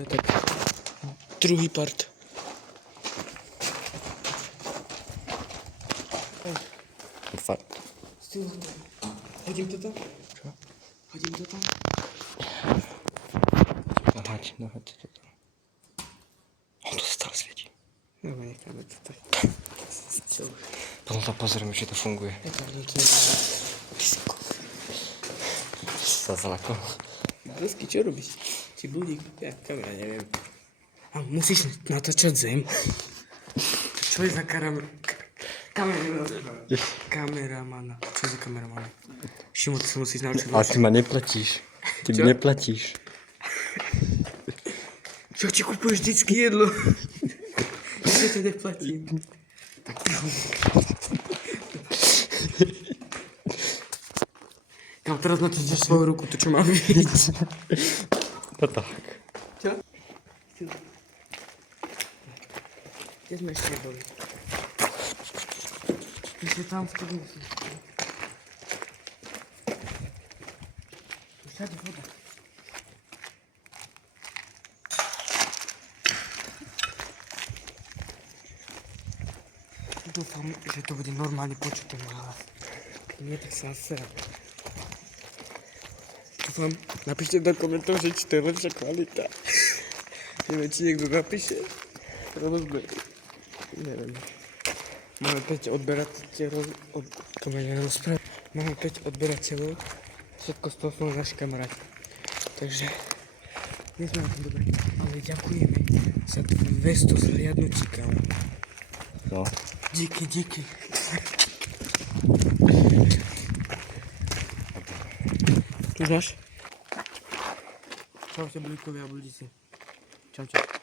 Ale tak druhý part. Fakt. Hodím to tam? Čo? Hodím to tam? Nahaď to tam. On to stále svieti. No, necháme to tak. Čo? Potom sa pozrieme, či to funguje. Pardon, to je... Zazlako. Brusky, čo robíš? Či budík? Ja kamera, neviem. A musíš natáčať zem? Čo je za kameramana? Čo je za kameramana? Šimo, ty sa musíš naučiť. Ale ty ma neplatíš. Ty Čo? mi neplatíš. Čo ti kupuješ vždycky jedlo? Ja ťa neplatím. Tak kam teraz natížeš svoju ruku, to čo mám vidieť? No tak. Čo? Kde sme ešte boli? My sme tam v tom musím. Všade voda. Dúfam, že to bude normálne počuť ten hlas. Nie, tak sa sera. Dúfam, napíšte do komentov, že či to je lepšia kvalita. Neviem, či niekto napíše. Rozbe... Neviem. Máme 5 odberateľov... Máme 5 odberateľov. Všetko z toho sú naši kamaráti. Takže... Nie sme na tom dobré. Ale ďakujeme za 200 zhliadnutí, kámo. No. Díky. Tu dáš? Čaute, blíkovia a blídici. Čaute.